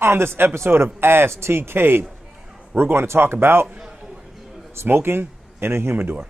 On this episode of Ask TK, we're going to talk about smoking in a humidor.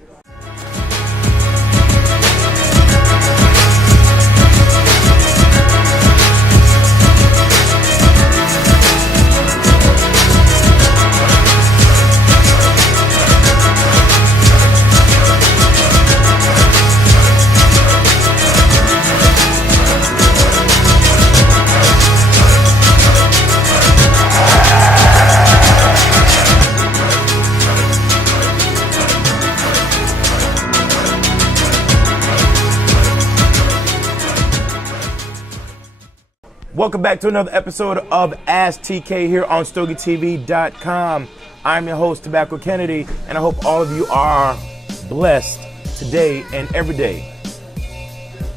Welcome back to another episode of Ask TK here on StogieTV.com. I'm your host, Tobacco Kennedy, and I hope all of you are blessed today and every day.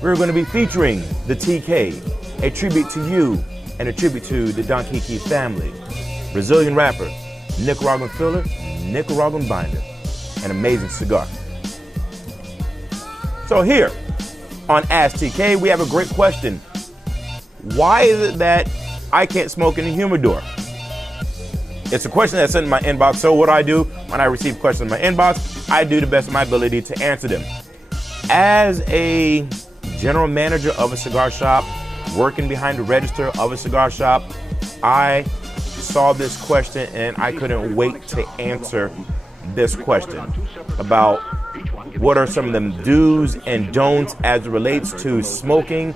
We're going to be featuring the TK, a tribute to you and a tribute to the Don Kiki family. Brazilian rapper, Nicaraguan filler, Nicaraguan binder, an amazing cigar. So here on Ask TK, we have a great question. Why is it that I can't smoke in a humidor? It's a question that's in my inbox. So what I do when I receive questions in my inbox, I do the best of my ability to answer them. As a general manager of a cigar shop, working behind the register of a cigar shop, I saw this question and I couldn't wait to answer this question about what are some of them do's and don'ts as it relates to smoking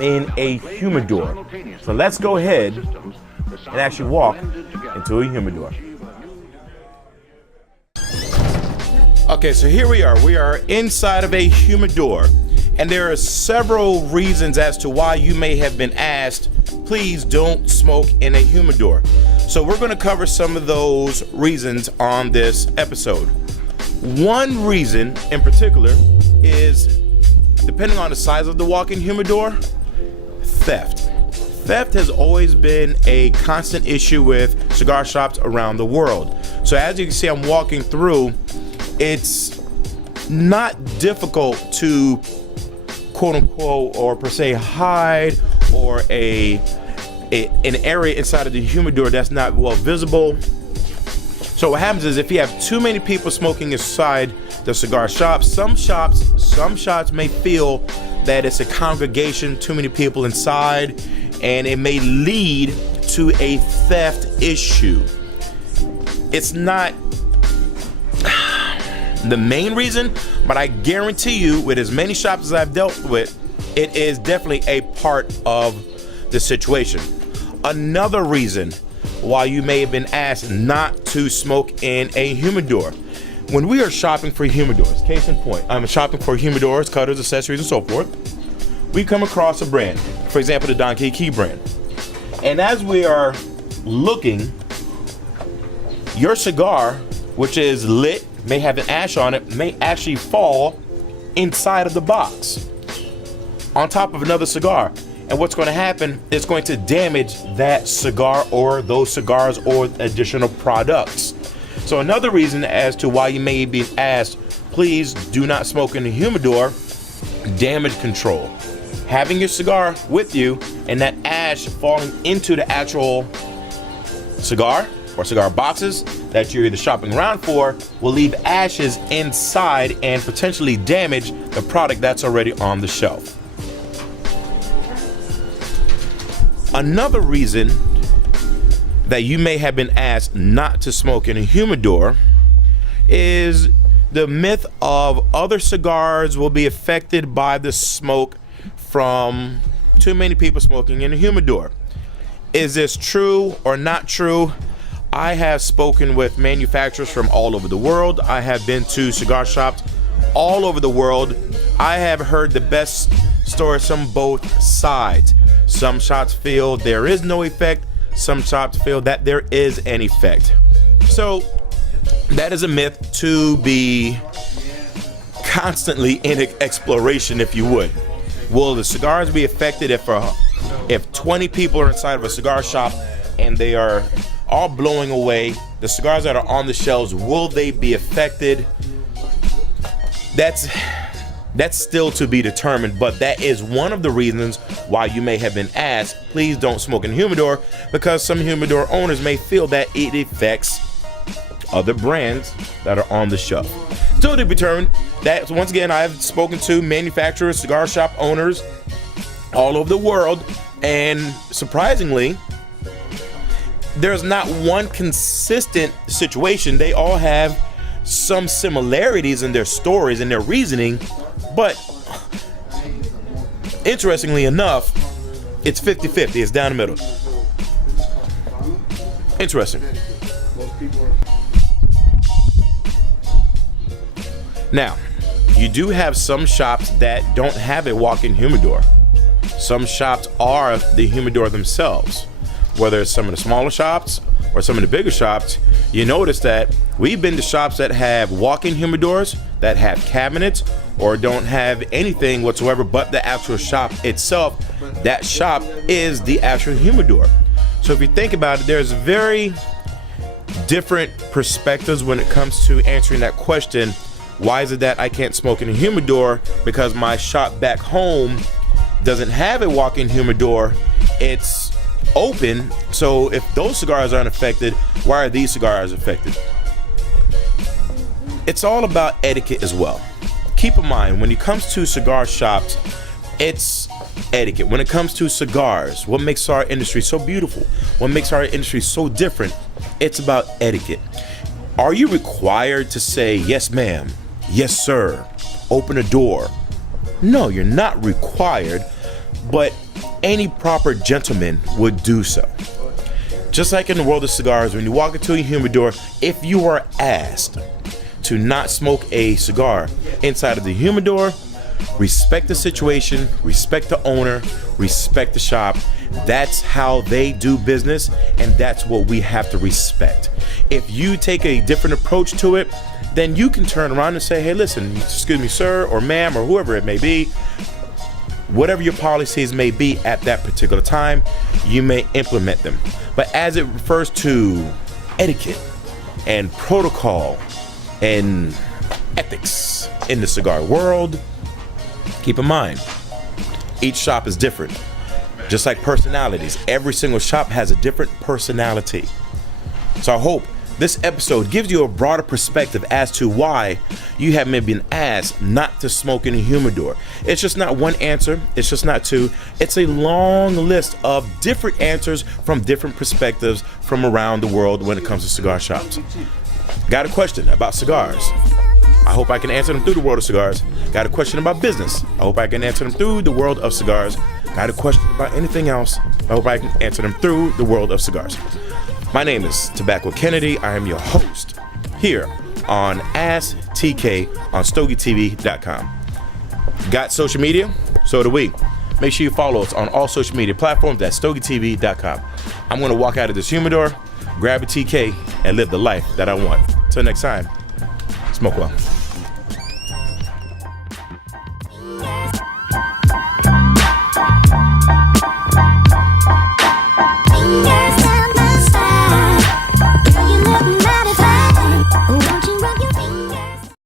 in a humidor. So let's go ahead and actually walk into a humidor. Okay, so here we are. We are inside of a humidor, and there are several reasons as to why you may have been asked, please don't smoke in a humidor. So we're going to cover some of those reasons on this episode. One reason in particular is, depending on the size of the walk-in humidor, theft. Theft has always been a constant issue with cigar shops around the world. So as you can see, I'm walking through, it's not difficult to quote unquote or per se hide or an area inside of the humidor that's not well visible. So what happens is if you have too many people smoking inside the cigar shop, some shops may feel that it's a congregation, too many people inside, and it may lead to a theft issue. It's not the main reason, but I guarantee you, with as many shops as I've dealt with, it is definitely a part of the situation. Another reason why you may have been asked not to smoke in a humidor. When we are shopping for humidors, case in point, I'm shopping for humidors, cutters, accessories, and so forth, we come across a brand, for example, the Don Kiki brand. And as we are looking, your cigar, which is lit, may have an ash on it, may actually fall inside of the box on top of another cigar. And what's going to happen is going to damage that cigar or those cigars or additional products. So another reason as to why you may be asked, please do not smoke in the humidor, damage control. Having your cigar with you and that ash falling into the actual cigar or cigar boxes that you're either shopping around for will leave ashes inside and potentially damage the product that's already on the shelf. Another reason that you may have been asked not to smoke in a humidor is the myth of other cigars will be affected by the smoke from too many people smoking in a humidor. Is this true or not true? I have spoken with manufacturers from all over the world. I have been to cigar shops all over the world. I have heard the best stories from both sides. Some shops feel there is no effect. Some shops feel that there is an effect. So that is a myth to be constantly in exploration, if you would. Will the cigars be affected if 20 people are inside of a cigar shop and they are all blowing away? The cigars that are on the shelves, will they be affected? That's That's still to be determined, but that is one of the reasons why you may have been asked, please don't smoke in a humidor, because some humidor owners may feel that it affects other brands that are on the shelf. Still to be determined. That, once again, I've spoken to manufacturers, cigar shop owners all over the world, and surprisingly, there's not one consistent situation. They all have some similarities in their stories and their reasoning, but interestingly enough, it's 50-50. It's down the middle. Interesting. Now, you do have some shops that don't have a walk-in humidor. Some shops are the humidor themselves. Whether it's some of the smaller shops or some of the bigger shops, you notice that we've been to shops that have walk-in humidors, that have cabinets, or don't have anything whatsoever but the actual shop itself. That shop is the actual humidor. So if you think about it, there's very different perspectives when it comes to answering that question. Why is it that I can't smoke in a humidor? Because my shop back home doesn't have a walk-in humidor. It's open. So if those cigars aren't affected, why are these cigars affected? It's all about etiquette as well. Keep in mind, when it comes to cigar shops, it's etiquette. When it comes to cigars, what makes our industry so beautiful, what makes our industry so different, it's about etiquette. Are you required to say, yes ma'am, yes sir, open a door? No, you're not required, but any proper gentleman would do so. Just like in the world of cigars, when you walk into a humidor, if you are asked to not smoke a cigar inside of the humidor, respect the situation, respect the owner, respect the shop. That's how they do business, and that's what we have to respect. If you take a different approach to it, then you can turn around and say, hey, listen, excuse me, sir, or ma'am, or whoever it may be, whatever your policies may be at that particular time, you may implement them. But as it refers to etiquette and protocol and ethics in the cigar world, keep in mind, each shop is different. Just like personalities, every single shop has a different personality. So I hope this episode gives you a broader perspective as to why you have maybe been asked not to smoke in a humidor. It's just not one answer. It's just not two. It's a long list of different answers from different perspectives from around the world when it comes to cigar shops. Got a question about cigars? I hope I can answer them through the world of cigars. Got a question about business? I hope I can answer them through the world of cigars. Got a question about anything else? I hope I can answer them through the world of cigars. My name is Tobacco Kennedy. I am your host here on Ask TK on StogieTV.com. Got social media? So do we. Make sure you follow us on all social media platforms at StogieTV.com. I'm going to walk out of this humidor, grab a TK, and live the life that I want. Till next time, smoke well.